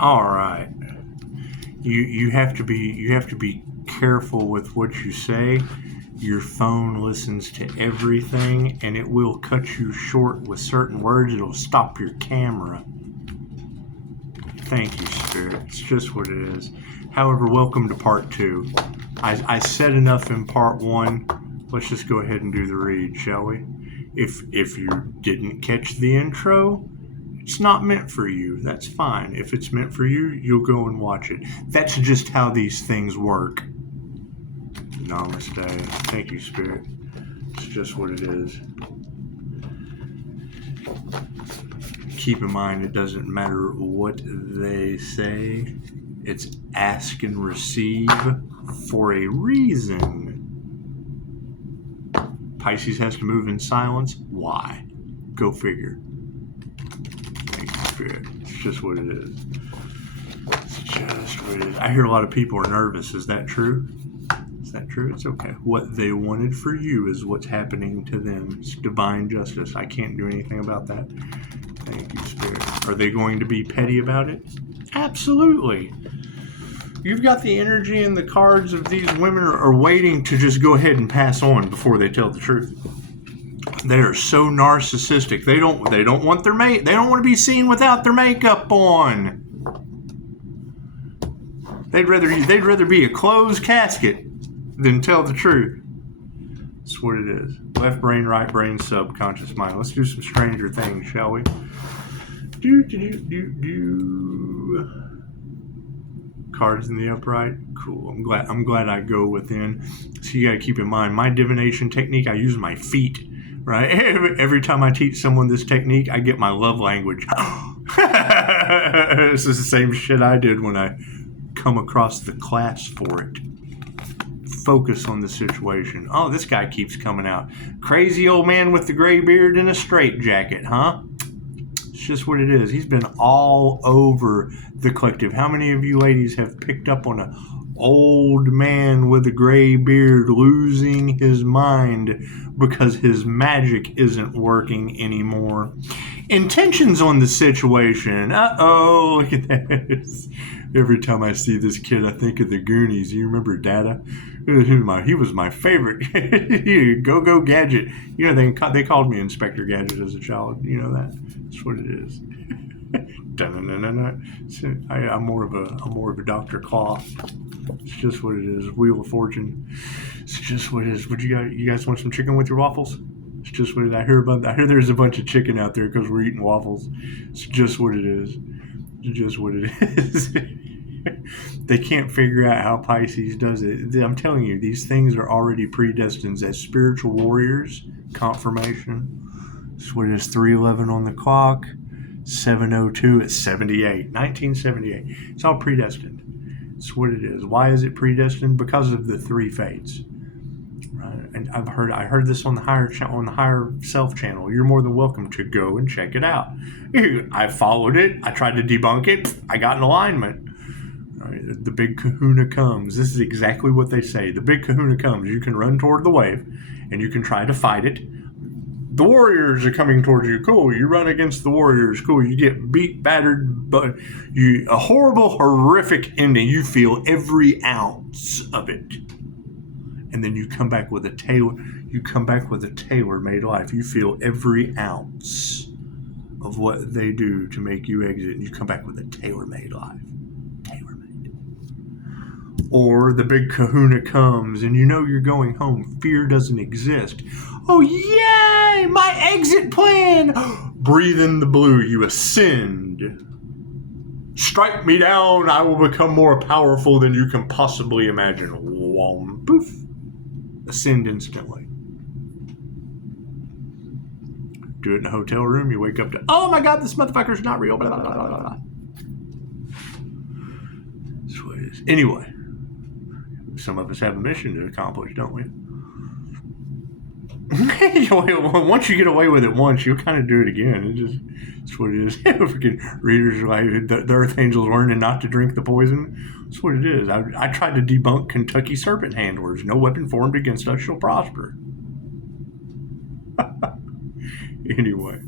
All right. You have to be careful with what you say. Your phone listens to everything, and it will cut you short with certain words. It'll stop your camera. Thank you, Spirit. It's just what it is. However, welcome to part 2. I said enough in part 1. Let's just go ahead and do the read, shall we? If you didn't catch the intro, it's not meant for you. That's fine. If it's meant for you, you'll go and watch it. That's just how these things work. Namaste. Thank you, Spirit. It's just what it is. Keep in mind, it doesn't matter what they say. It's ask and receive for a reason. Pisces has to move in silence. Why? Go figure. Thank you, Spirit. It's just what it is. It's just what it is. I hear a lot of people are nervous. Is that true? Is that true? It's okay. What they wanted for you is what's happening to them. It's divine justice. I can't do anything about that. Thank you, Spirit. Are they going to be petty about it? Absolutely. You've got the energy and the cards of these women are waiting to just go ahead and pass on before they tell the truth. They are so narcissistic. They don't want their mate. They don't want to be seen without their makeup on. They'd rather be a closed casket than tell the truth. That's what it is. Left brain, right brain, subconscious mind. Let's do some stranger things, shall we? Cards in the upright. Cool. I'm glad I go within. So you gotta keep in mind, my divination technique, I use my feet. Right? Every time I teach someone this technique, I get my love language. This is the same shit I did when I come across the class for it. Focus on the situation. Oh, this guy keeps coming out. Crazy old man with the gray beard and a straight jacket, huh? It's just what it is. He's been all over the collective. How many of you ladies have picked up on an old man with a gray beard losing his mind because his magic isn't working anymore? Intentions on the situation. Uh-oh, look at this. Every time I see this kid, I think of the Goonies. You remember Dada? He was my favorite. Go Gadget. You know, they called me Inspector Gadget as a child. You know that? That's what it is. I'm more of a Dr. Claw. It's just what it is. Wheel of Fortune. It's just what it is. Would you guys want some chicken with your waffles? It's just what it is. I hear there's a bunch of chicken out there because we're eating waffles. It's just what it is. It's just what it is. They can't figure out how Pisces does it. I'm telling you, these things are already predestined as spiritual warriors. Confirmation. That's what it is. 3:11 on the clock. 7:02 at 78. 1978. It's all predestined. It's what it is. Why is it predestined? Because of the 3 fates. Right? And I heard this on the higher self channel. You're more than welcome to go and check it out. I followed it. I tried to debunk it. I got in alignment. Right? The big kahuna comes. This is exactly what they say. The big kahuna comes. You can run toward the wave, and you can try to fight it. The warriors are coming towards you. Cool. You run against the warriors. Cool. You get beat, battered, but a horrible, horrific ending. You feel every ounce of it. And then you come back with a tailor-made life. You feel every ounce of what they do to make you exit, and you come back with a tailor-made life. Tailor-made. Or the big kahuna comes, and you know you're going home. Fear doesn't exist. Oh, yay! My exit plan! Breathe in the blue. You ascend. Strike me down. I will become more powerful than you can possibly imagine. Whom, poof. Ascend instantly. Do it in a hotel room. You wake up to, oh my God, this motherfucker's not real. Blah, blah, blah, blah, blah. That's what it is. Anyway, some of us have a mission to accomplish, don't we? Once you get away with it once, you'll kind of do it again. It's what it is. Freaking readers are like, the Earth Angels learning not to drink the poison. That's what it is. I tried to debunk Kentucky serpent handlers. No weapon formed against us shall prosper. Anyway,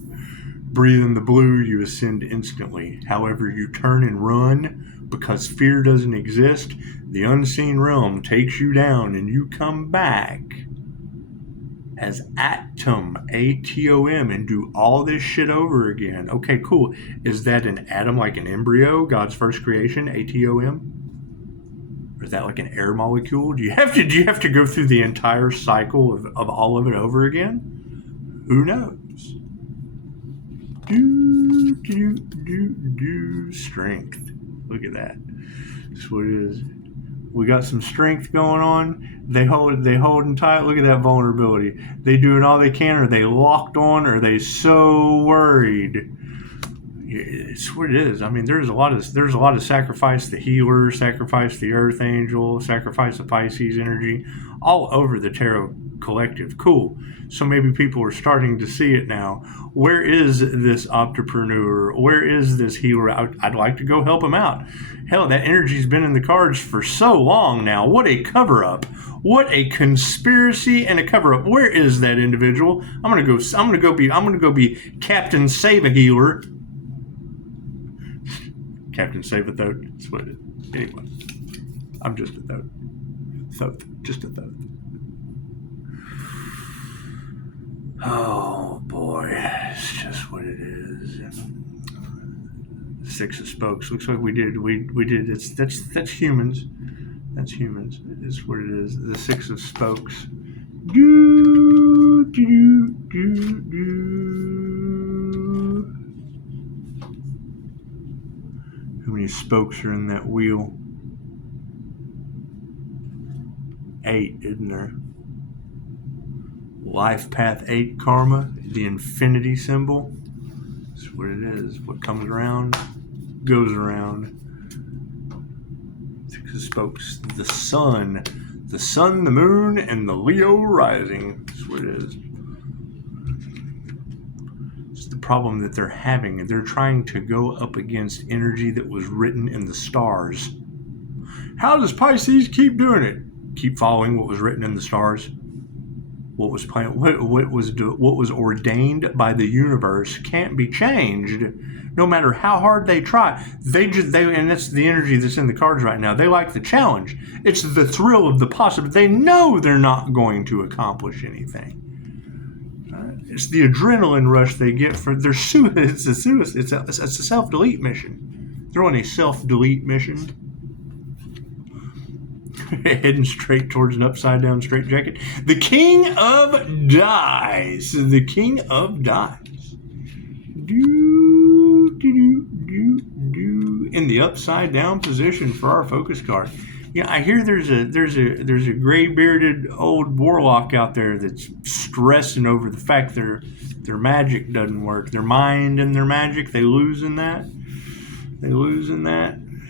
Breathe in the blue, you ascend instantly. However, you turn and run because fear doesn't exist. The unseen realm takes you down and you come back as Atom, A-T-O-M, and do all this shit over again. Okay, cool. Is that an atom like an embryo, God's first creation, A-T-O-M? Or is that like an air molecule? Do you have to go through the entire cycle of all of it over again? Who knows? Strength. Look at that. That's what it is. We got some strength going on. They holding tight. Look at that vulnerability. They doing all they can. Are they locked on? Or are they so worried? It's what it is. I mean, there's a lot of sacrifice the healer, sacrifice the earth angel, sacrifice the Pisces energy, all over the tarot collective. Cool. So maybe people are starting to see it now. Where is this entrepreneur? Where is this healer? I'd like to go help him out. Hell, that energy's been in the cards for so long now. What a cover-up. What a conspiracy and a cover-up. Where is that individual? I'm gonna go be Captain Save a Healer. Captain Save a Thoth. That's what it is. Anyway, I'm just a Thoth. Just a Thoth. Oh boy, it's just what it is. Six of Spokes. Looks like we did. That's humans. That's humans. It's what it is. The Six of Spokes. How many spokes are in that wheel? 8, isn't there? Life path 8 karma, the infinity symbol. That's what it is. What comes around goes around. Six of Spokes. The sun, the moon, and the Leo rising. That's what it is. It's the problem that they're having. They're trying to go up against energy that was written in the stars. How does Pisces keep doing it? Keep following what was written in the stars. What was planned, what was ordained by the universe can't be changed, no matter how hard they try. And that's the energy that's in the cards right now. They like the challenge. It's the thrill of the possible. They know they're not going to accomplish anything. It's the adrenaline rush they get for their It's a self-delete mission. They're on a self-delete mission. Heading straight towards an upside-down straitjacket. The King of Dice. The King of Dice. In the upside-down position for our focus card. Yeah, I hear there's a gray-bearded old warlock out there that's stressing over the fact their magic doesn't work. Their mind and their magic, they lose in that.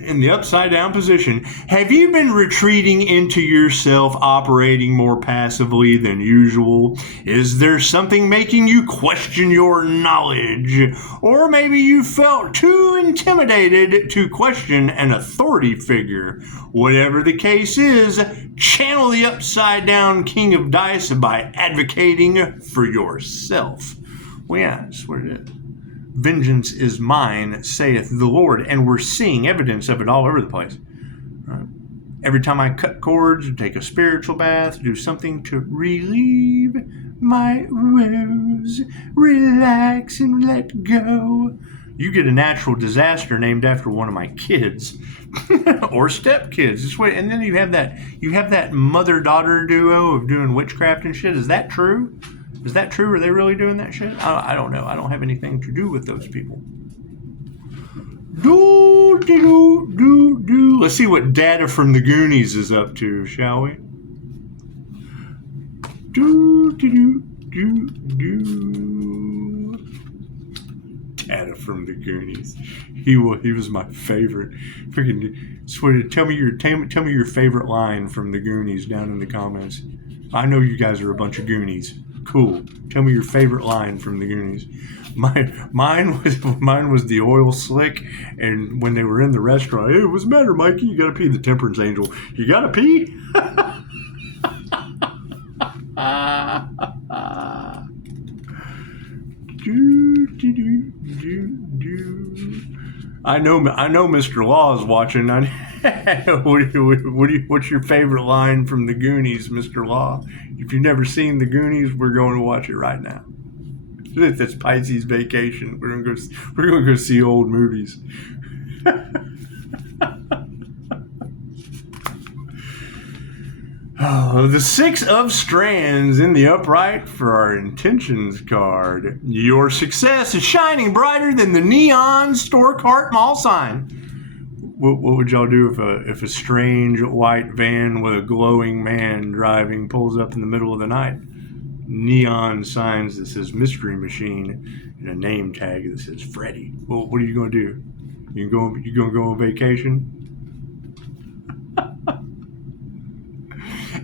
In the upside-down position. Have you been retreating into yourself, operating more passively than usual? Is there something making you question your knowledge? Or maybe you felt too intimidated to question an authority figure. Whatever the case is, channel the upside-down King of Dice by advocating for yourself. Well, yeah, that's what it is. Vengeance is mine, saith the Lord. And we're seeing evidence of it all over the place. Every time I cut cords, take a spiritual bath, do something to relieve my woes, relax and let go. You get a natural disaster named after one of my kids or stepkids. And then you have that mother-daughter duo of doing witchcraft and shit. Is that true? Is that true? Are they really doing that shit? I don't know. I don't have anything to do with those people. Let's see what Data from the Goonies is up to, shall we? Data from the Goonies. He was my favorite. Freaking swear. Tell me your favorite line from the Goonies down in the comments. I know you guys are a bunch of Goonies. Cool. Tell me your favorite line from the Goonies. Mine was the oil slick, and when they were in the restaurant, hey, what's the matter, Mikey? You gotta pee. The temperance angel. You gotta pee? I know Mr. Law is watching. What's your favorite line from the Goonies, Mr. Law? If you've never seen the Goonies, we're going to watch it right now. That's Pisces vacation. We're gonna go see old movies. Oh, the 6 of Strands in the upright for our intentions card. Your success is shining brighter than the neon store cart mall sign. What would y'all do if a strange white van with a glowing man driving pulls up in the middle of the night? Neon signs that says Mystery Machine and a name tag that says Freddy. Well, what are you gonna do? You gonna go on vacation?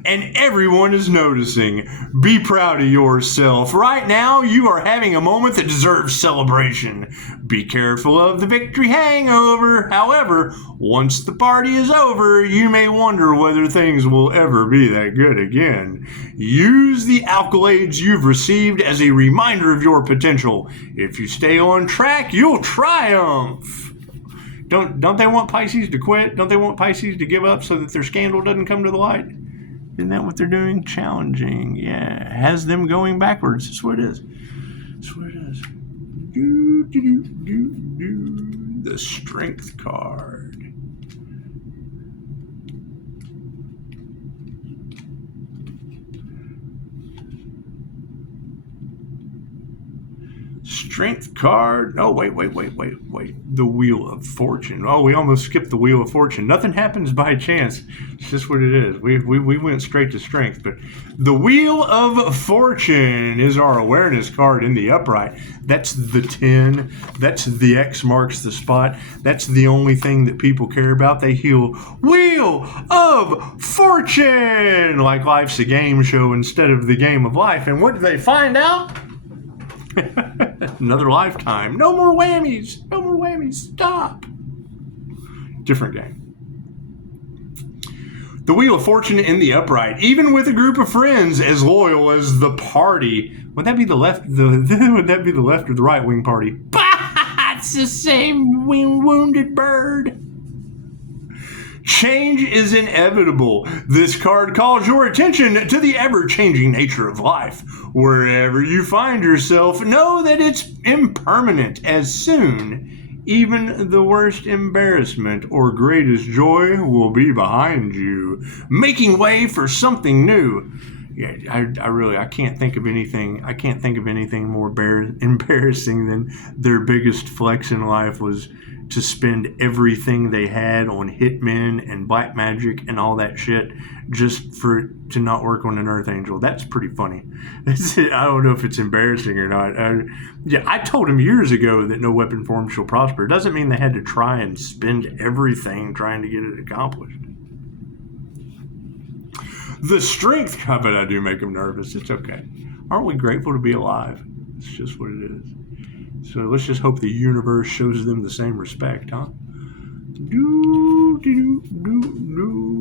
And everyone is noticing. Be proud of yourself. Right now, you are having a moment that deserves celebration. Be careful of the victory hangover. However, once the party is over, you may wonder whether things will ever be that good again. Use the accolades you've received as a reminder of your potential. If you stay on track, you'll triumph. Don't they want Pisces to quit? Don't they want Pisces to give up so that their scandal doesn't come to the light? Isn't that what they're doing? Challenging. Yeah. Has them going backwards. That's what it is. That's what it is. The Strength card. Strength card. Oh, wait. The Wheel of Fortune. Oh, we almost skipped the Wheel of Fortune. Nothing happens by chance. It's just what it is. We went straight to Strength. But the Wheel of Fortune is our awareness card in the upright. That's the 10. That's the X marks the spot. That's the only thing that people care about. They hear Wheel of Fortune! Like life's a game show instead of the game of life. And what do they find out? Another lifetime. No more whammies. No more whammies. Stop. Different game. The Wheel of Fortune in the upright. Even with a group of friends as loyal as the party. Would that be the left? Would that be the left or the right wing party? It's the same wounded bird. Change is inevitable. This card calls your attention to the ever-changing nature of life. Wherever you find yourself, know that it's impermanent as soon. Even the worst embarrassment or greatest joy will be behind you, making way for something new. Yeah, I can't think of anything. I can't think of anything more embarrassing than their biggest flex in life was to spend everything they had on hitmen and black magic and all that shit just to not work on an Earth Angel. That's pretty funny. I don't know if it's embarrassing or not. I told him years ago that no weapon form shall prosper. It doesn't mean they had to try and spend everything trying to get it accomplished. The Strength, but I do make them nervous. It's okay. Aren't we grateful to be alive? It's just what it is. So let's just hope the universe shows them the same respect, huh?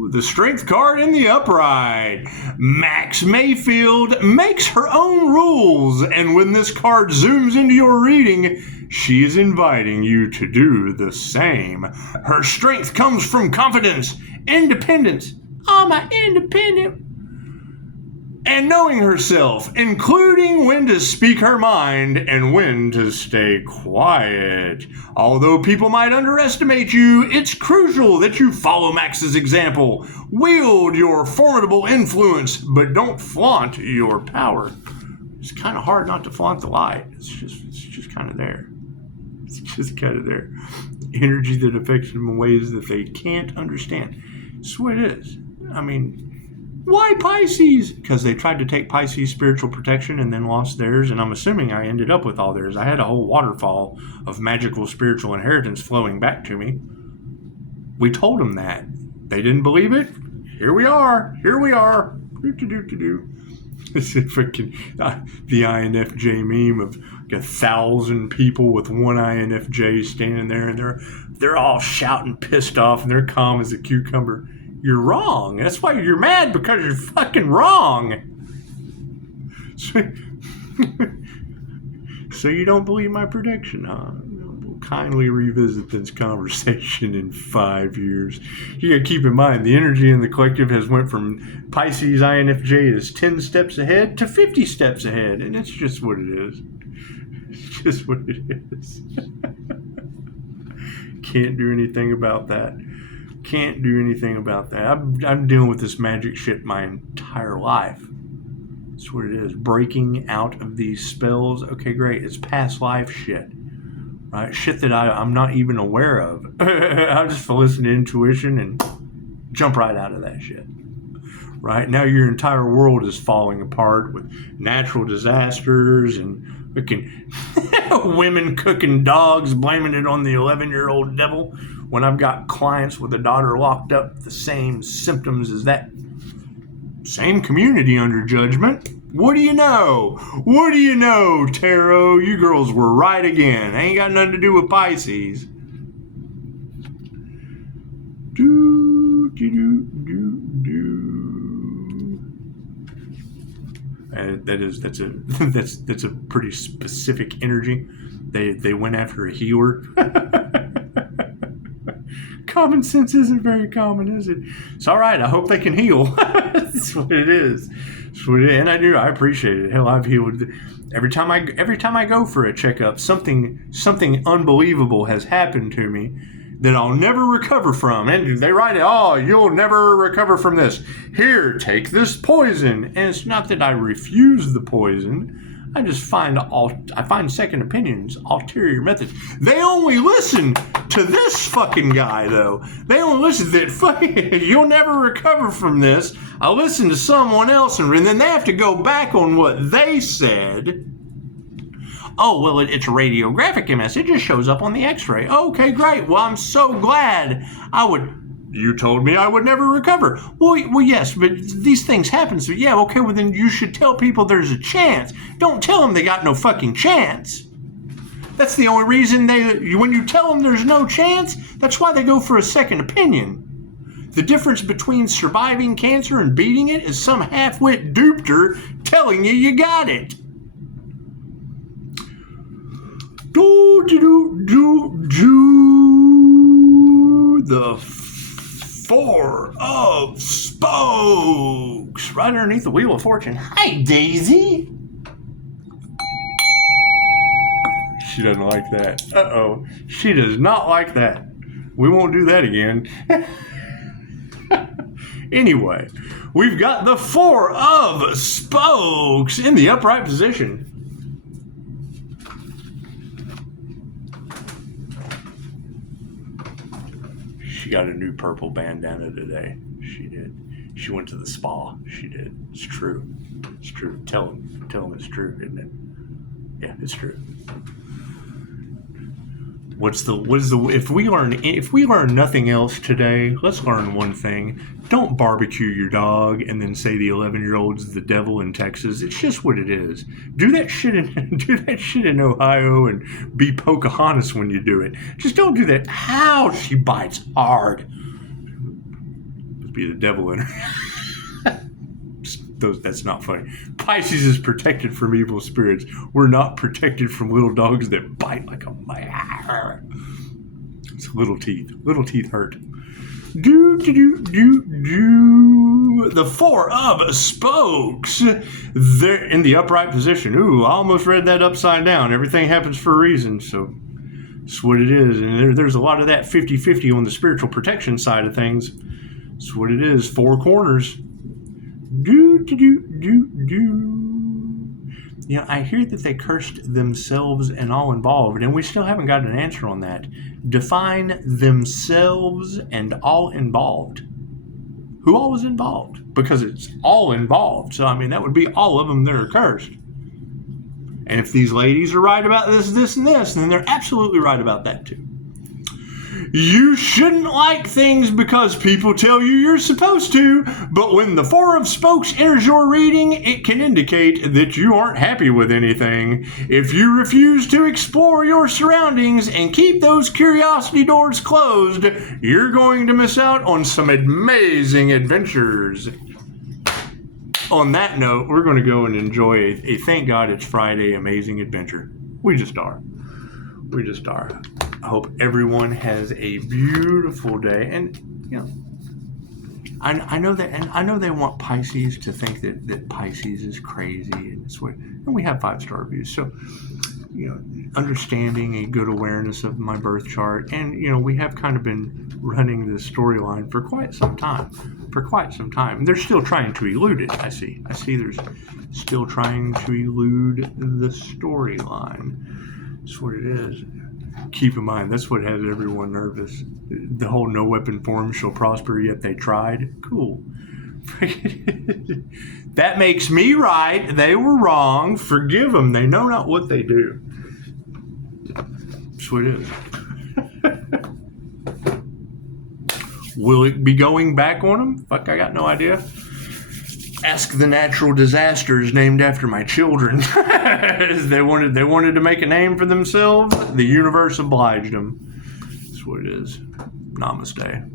The Strength card in the upright. Max Mayfield makes her own rules, and when this card zooms into your reading, she is inviting you to do the same. Her strength comes from confidence, independence. I'm an independent. And knowing herself, including when to speak her mind and when to stay quiet. Although people might underestimate you, it's crucial that you follow Max's example. Wield your formidable influence, but don't flaunt your power. It's kind of hard not to flaunt the light. It's just kind of there. It's just kind of there. Energy that affects them in ways that they can't understand. That's what it is. I mean, why Pisces? Because they tried to take Pisces spiritual protection and then lost theirs, and I'm assuming I ended up with all theirs. I had a whole waterfall of magical spiritual inheritance flowing back to me. We told them that. They didn't believe it. Here we are. It's freaking the INFJ meme of like 1,000 people with one INFJ standing there, and they're all shouting, pissed off, and they're calm as a cucumber. You're wrong. That's why you're mad, because you're fucking wrong. So you don't believe my prediction, huh? kindly revisit this conversation in 5 years. You gotta keep in mind, the energy in the collective has went from Pisces INFJ is 10 steps ahead to 50 steps ahead, and it's just what it is. It's just what it is. Can't do anything about that. Can't do anything about that. I'm dealing with this magic shit my entire life. That's what it is. Breaking out of these spells. Okay, great. It's past life shit. Right? Shit that I'm not even aware of. I just listen to intuition and jump right out of that shit. Right? Now your entire world is falling apart with natural disasters and fucking women cooking dogs, blaming it on the 11-year-old devil, when I've got clients with a daughter locked up, the same symptoms as that same community under judgment. What do you know? What do you know, Tarot? You girls were right again. Ain't got nothing to do with Pisces. That's a pretty specific energy. They went after a healer. Common sense isn't very common, is it? It's all right. I hope they can heal. That's what it is. That's what it is. And I appreciate it. Hell, I've healed every time I go for a checkup. Something unbelievable has happened to me that I'll never recover from. And they write it, oh, you'll never recover from this. Here, take this poison. And it's not that I refuse the poison. I just find second opinions, ulterior methods. They only listen to this fucking guy, though. They only listen to that fucking, you'll never recover from this. I listen to someone else, and then they have to go back on what they said. Oh, well, it's a radiographic MS. It just shows up on the x-ray. Okay, great. Well, I'm so glad. You told me I would never recover. Well, yes, but these things happen. So, yeah, okay, well, then you should tell people there's a chance. Don't tell them they got no fucking chance. That's the only reason when you tell them there's no chance, that's why they go for a second opinion. The difference between surviving cancer and beating it is some half-wit dupter telling you got it. The Four of Spokes, right underneath the Wheel of Fortune. Hi, Daisy. She doesn't like that. Uh-oh. She does not like that. We won't do that again. Anyway, we've got the Four of Spokes in the upright position. She got a new purple bandana today. She did. She went to the spa. She did. It's true. It's true. Tell him it's true, isn't it? Yeah, it's true. If we learn nothing else today, let's learn one thing. Don't barbecue your dog and then say the 11-year-old's the devil in Texas. It's just what it is. Do that shit in Ohio and be Pocahontas when you do it. Just don't do that. How she bites hard. Be the devil in her. That's not funny. Pisces is protected from evil spirits. We're not protected from little dogs that bite like a man. It's little teeth. Little teeth hurt. The Four of Spokes. They're in the upright position. Ooh, I almost read that upside down. Everything happens for a reason, so that's what it is. And there's a lot of that 50-50 on the spiritual protection side of things. That's what it is. Four corners. Yeah, I hear that they cursed themselves and all involved, and we still haven't got an answer on that. Define themselves and all involved. Who all was involved? Because it's all involved. So, I mean, that would be all of them that are cursed. And if these ladies are right about this, this, and this, then they're absolutely right about that too. You shouldn't like things because people tell you you're supposed to, but when the Four of Spokes enters your reading, it can indicate that you aren't happy with anything. If you refuse to explore your surroundings and keep those curiosity doors closed, you're going to miss out on some amazing adventures. On that note, we're going to go and enjoy a Thank God It's Friday amazing adventure. We just are. We just are. I hope everyone has a beautiful day. And, you know, I know that, and I know they want Pisces to think that Pisces is crazy, and it's what, and we have 5-star reviews. So, you know, understanding a good awareness of my birth chart, and you know, we have kind of been running this storyline for quite some time. They're still trying to elude it. I see. There's still trying to elude the storyline. That's what it is. Keep in mind, that's what had everyone nervous. The whole no weapon formed shall prosper, yet they tried. Cool. That makes me right. They were wrong. Forgive them. They know not what they do. That's what it is. Will it be going back on them? Fuck, I got no idea. Ask the natural disasters named after my children. They wanted to make a name for themselves. The universe obliged them. That's what it is. Namaste.